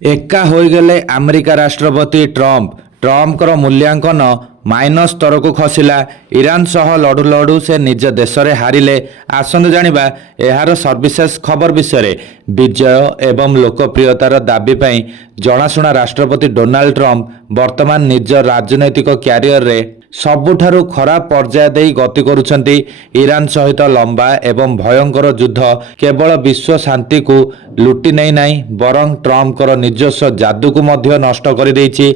ଏକା ହୋଇଗଲେ ଆମେରିକା ରାଷ୍ଟ୍ରପତି ଟ୍ରମ୍ପଙ୍କର ମୂଲ୍ୟାଙ୍କନ ମାଇନସ୍ ସ୍ତରକୁ ଖସିଲା। ଇରାନ ସହ ଲଢ଼ୁ ଲଢ଼ୁ ସେ ନିଜ ଦେଶରେ ହାରିଲେ। ଆସନ୍ତୁ ଜାଣିବା ଏହାର ସବିଶେଷ ଖବର ବିଷୟରେ। ବିଜୟ ଏବଂ ଲୋକପ୍ରିୟତାର ଦାବି ପାଇଁ ଜଣାଶୁଣା ରାଷ୍ଟ୍ରପତି ଡୋନାଲ୍ଡ ଟ୍ରମ୍ପ ବର୍ତ୍ତମାନ ନିଜ ରାଜନୈତିକ କ୍ୟାରିୟରରେ ସବୁଠାରୁ ଖରାପ ପର୍ଯ୍ୟାୟ ଦେଇ ଗତି କରୁଛନ୍ତି। ଇରାନ ସହିତ ଲମ୍ବା ଏବଂ ଭୟଙ୍କର ଯୁଦ୍ଧ କେବଳ ବିଶ୍ୱ ଶାନ୍ତିକୁ ଲୁଟି ନେଇ ନାହିଁ, ବରଂ ଟ୍ରମ୍ପଙ୍କର ନିଜସ୍ୱ ଯାଦୁକୁ ମଧ୍ୟ ନଷ୍ଟ କରିଦେଇଛି।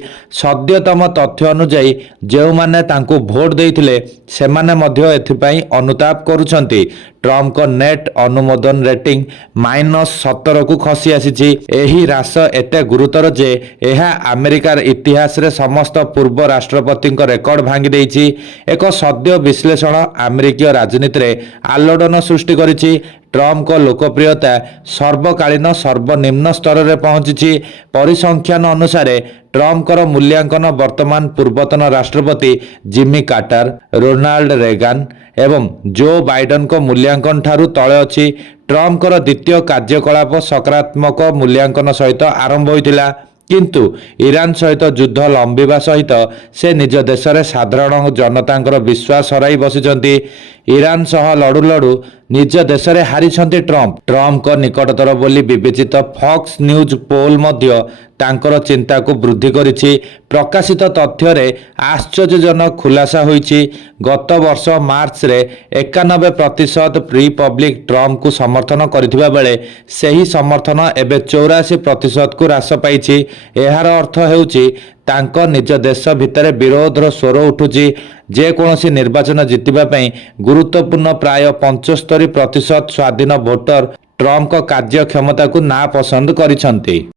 ସଦ୍ୟତମ ତଥ୍ୟ ଅନୁଯାୟୀ ଯେଉଁମାନେ ତାଙ୍କୁ ଭୋଟ ଦେଇଥିଲେ ସେମାନେ ମଧ୍ୟ ଏଥିପାଇଁ ଅନୁତାପ କରୁଛନ୍ତି। ଟ୍ରମ୍ପଙ୍କ ନେଟ୍ ଅନୁମୋଦନ ରେଟିଂ -17କୁ ଖସି ଆସିଛି। ଏହି ହ୍ରାସ ଏତେ ଗୁରୁତର ଯେ ଏହା ଆମେରିକାର ଇତିହାସରେ ସମସ୍ତ ପୂର୍ବ ରାଷ୍ଟ୍ରପତିଙ୍କ ରେକର୍ଡ ଭାଙ୍ଗି ଦେଇଛି। ଏକ ସଦ୍ୟ ବିଶ୍ଳେଷଣ ଆମେରିକୀୟ ରାଜନୀତିରେ ଆଲୋଡ଼ନ ସୃଷ୍ଟି କରିଛି। ଟ୍ରମ୍ପଙ୍କ ଲୋକପ୍ରିୟତା ସର୍ବକାଳୀନ ସର୍ବନିମ୍ନ ସ୍ତରରେ ପହଞ୍ଚିଛି। ପରିସଂଖ୍ୟାନ ଅନୁସାରେ ଟ୍ରମ୍ପଙ୍କର ମୂଲ୍ୟାଙ୍କନ ବର୍ତ୍ତମାନ ପୂର୍ବତନ ରାଷ୍ଟ୍ରପତି ଜିମି କାର୍ଟର, ରୋନାଲ୍ଡ ରେଗାନ ଏବଂ ଜୋ ବାଇଡେନଙ୍କ ମୂଲ୍ୟାଙ୍କନ ଠାରୁ ତଳେ ଅଛି। ଟ୍ରମ୍ପଙ୍କର ଦ୍ୱିତୀୟ କାର୍ଯ୍ୟକଳାପ ସକାରାତ୍ମକ ମୂଲ୍ୟାଙ୍କନ ସହିତ ଆରମ୍ଭ ହୋଇଥିଲା, କିନ୍ତୁ ଇରାନ ସହିତ ଯୁଦ୍ଧ ଲମ୍ବିବା ସହିତ ସେ ନିଜ ଦେଶରେ ସାଧାରଣ ଜନତାଙ୍କର ବିଶ୍ୱାସ ହରାଇ ବସିଛନ୍ତି। ଇରାନ ସହ ଲଢ଼ୁ ଲଢ଼ୁ ନିଜ ଦେଶରେ ହାରିଛନ୍ତି ଟ୍ରମ୍ପଙ୍କ ନିକଟତର ବୋଲି ବିବେଚିତ ଫକ୍ସ ନ୍ୟୁଜ୍ ପୋଲ୍ ମଧ୍ୟ ତାଙ୍କର ଚିନ୍ତାକୁ ବୃଦ୍ଧି କରିଛି। ପ୍ରକାଶିତ ତଥ୍ୟରେ ଆଶ୍ଚର୍ଯ୍ୟଜନକ ଖୁଲାସା ହୋଇଛି। ଗତ ବର୍ଷ ମାର୍ଚ୍ଚରେ 91% ରିପବ୍ଲିକ୍ ଟ୍ରମ୍ପଙ୍କୁ ସମର୍ଥନ କରିଥିବା ବେଳେ ସେହି ସମର୍ଥନ ଏବେ 84%କୁ ହ୍ରାସ ପାଇଛି। ଏହାର ଅର୍ଥ ହେଉଛି ତାଙ୍କ ନିଜ ଦେଶ ଭିତରେ ବିରୋଧର ସ୍ୱର ଉଠୁଛି। ଯେକୌଣସି ନିର୍ବାଚନ ଜିତିବା ପାଇଁ ଗୁରୁତ୍ୱପୂର୍ଣ୍ଣ ପ୍ରାୟ 75% ସ୍ୱାଧୀନ ଭୋଟର ଟ୍ରମ୍ପଙ୍କ କାର୍ଯ୍ୟକ୍ଷମତାକୁ ନାପସନ୍ଦ କରିଛନ୍ତି।